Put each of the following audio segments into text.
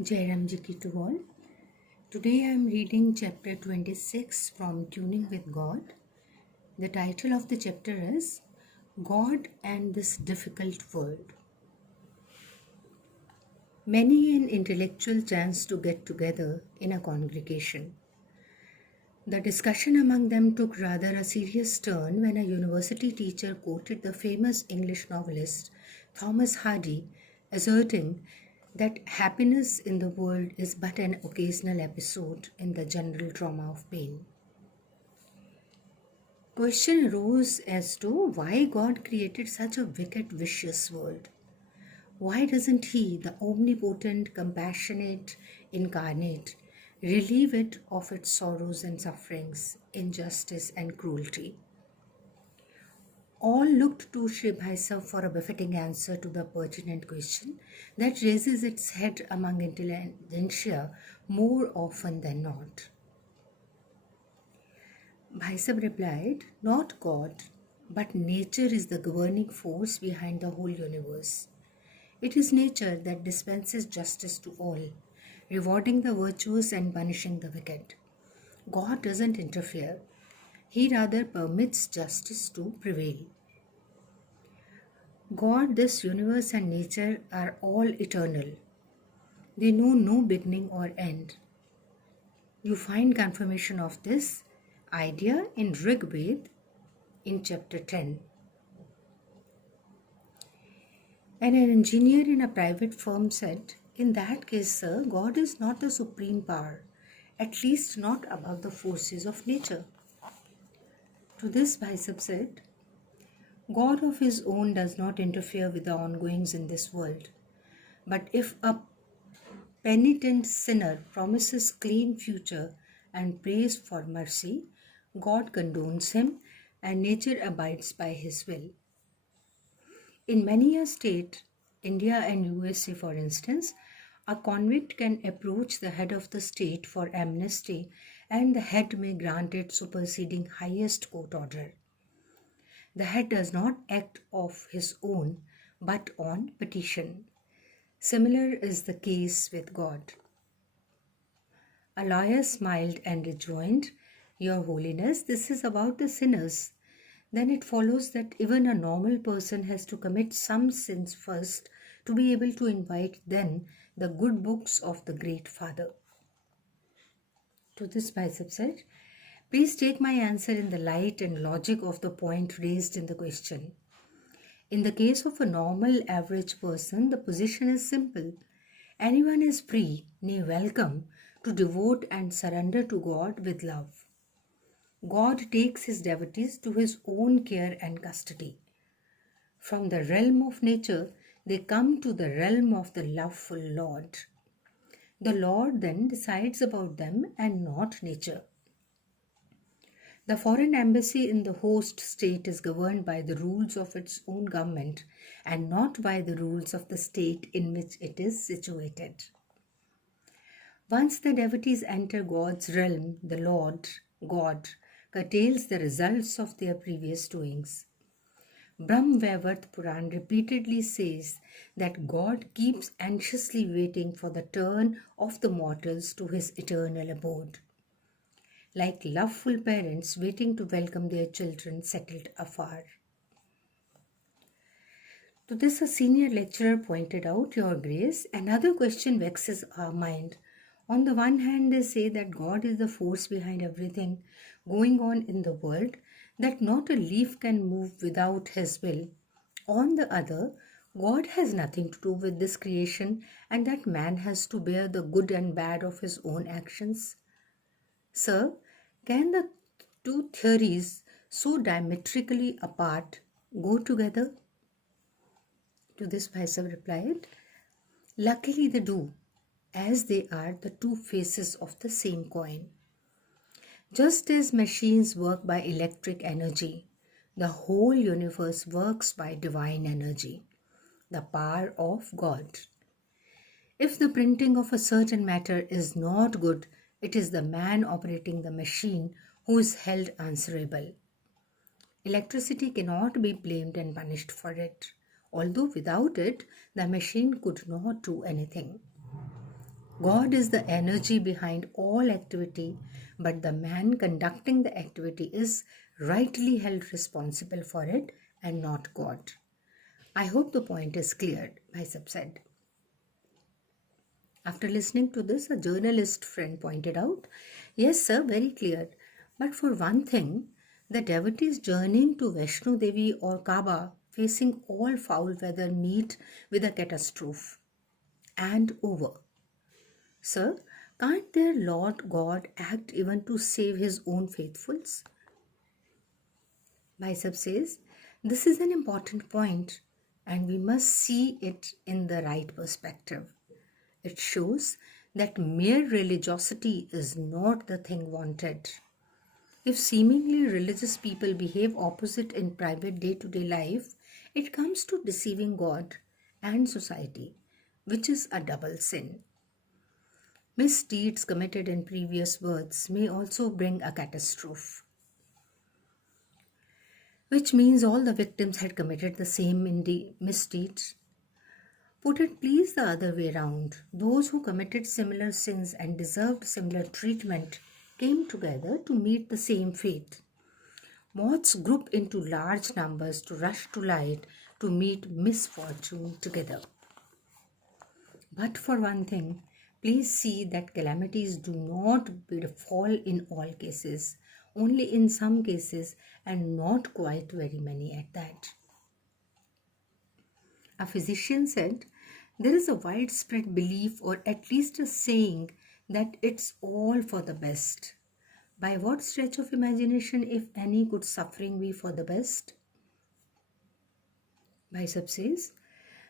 Jairam Ji ki to all. Today I am reading chapter 26 from Tuning with God. The title of the chapter is God and This Difficult World. Many an intellectual chance to get together in a congregation. The discussion among them took rather a serious turn when a university teacher quoted the famous English novelist Thomas Hardy, asserting that happiness in the world is but an occasional episode in the general drama of pain. Question arose as to why God created such a wicked, vicious world. Why doesn't He, the omnipotent, compassionate, incarnate, relieve it of its sorrows and sufferings, injustice and cruelty? All looked to Sri Bhaisa for a befitting answer to the pertinent question that raises its head among intelligentsia more often than not. Bhaisab replied, not God, but nature is the governing force behind the whole universe. It is nature that dispenses justice to all, rewarding the virtuous and punishing the wicked. God doesn't interfere. He rather permits justice to prevail. God, this universe and nature are all eternal. They know no beginning or end. You find confirmation of this idea in Rig Veda in chapter 10. And an engineer in a private firm said, in that case, sir, God is not the supreme power, at least not above the forces of nature. To this, Bhaisab said, God of his own does not interfere with the ongoings in this world. But if a penitent sinner promises clean future and prays for mercy, God condones him and nature abides by his will. In many a state, India and USA for instance, a convict can approach the head of the state for amnesty and the head may grant it superseding highest court order. The head does not act of his own but on petition. Similar is the case with God. A lawyer smiled and rejoined, Your Holiness, this is about the sinners. Then it follows that even a normal person has to commit some sins first to be able to invite then the good books of the Great Father. To this Bhaisab said, please take my answer in the light and logic of the point raised in the question. In the case of a normal average person, the position is simple. Anyone is free, nay welcome, to devote and surrender to God with love. God takes his devotees to his own care and custody. From the realm of nature, they come to the realm of the loveful Lord. The Lord then decides about them and not nature. The foreign embassy in the host state is governed by the rules of its own government and not by the rules of the state in which it is situated. Once the devotees enter God's realm, the Lord, God, curtails the results of their previous doings. Brahmavaivarta Puran repeatedly says that God keeps anxiously waiting for the turn of the mortals to his eternal abode, like loveful parents waiting to welcome their children settled afar. To this, a senior lecturer pointed out, Your Grace, another question vexes our mind. On the one hand, they say that God is the force behind everything going on in the world, that not a leaf can move without His will. On the other, God has nothing to do with this creation and that man has to bear the good and bad of his own actions. Sir, can the two theories so diametrically apart go together? To this Bhaisab replied, luckily they do, as they are the two faces of the same coin. Just as machines work by electric energy, the whole universe works by divine energy, the power of God. If the printing of a certain matter is not good, it is the man operating the machine who is held answerable. Electricity cannot be blamed and punished for it, although without it, the machine could not do anything. God is the energy behind all activity, but the man conducting the activity is rightly held responsible for it and not God. I hope the point is cleared, Bhaisab said. After listening to this, a journalist friend pointed out, yes, sir, very clear. But for one thing, the devotees journeying to Vaishno Devi or Kaaba, facing all foul weather, meet with a catastrophe. And over. Sir, can't their Lord God act even to save his own faithfuls? Bishop says, this is an important point and we must see it in the right perspective. It shows that mere religiosity is not the thing wanted. If seemingly religious people behave opposite in private day-to-day life, it comes to deceiving God and society, which is a double sin. Misdeeds committed in previous births may also bring a catastrophe, which means all the victims had committed the same misdeeds. Put it please the other way round. Those who committed similar sins and deserved similar treatment came together to meet the same fate. Moths group into large numbers to rush to light to meet misfortune together. But for one thing, please see that calamities do not befall in all cases, only in some cases and not quite very many at that. A physician said, there is a widespread belief or at least a saying that it's all for the best. By what stretch of imagination, if any, could suffering be for the best? Bishop says,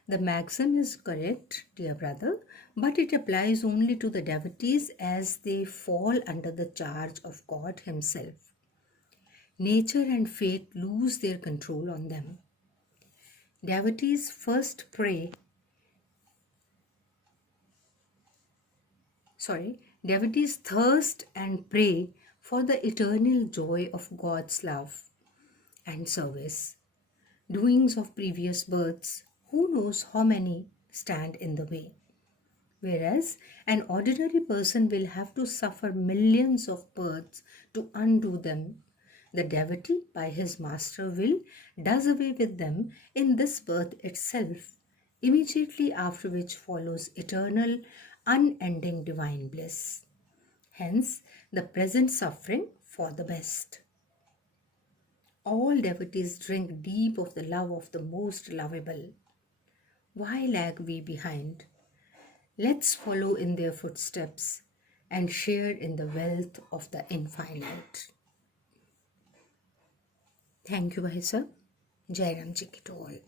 the maxim is correct, dear brother, but it applies only to the devotees as they fall under the charge of God Himself. Nature and fate lose their control on them. Devotees thirst and pray for the eternal joy of God's love and service. Doings of previous births, who knows how many, stand in the way. Whereas an ordinary person will have to suffer millions of births to undo them. The devotee, by his master will, does away with them in this birth itself, immediately after which follows eternal, unending divine bliss. Hence, the present suffering for the best. All devotees drink deep of the love of the most lovable. Why lag we behind? Let's follow in their footsteps and share in the wealth of the infinite. Thank you, Bhai Sir. Jai Ram Ji ki to all.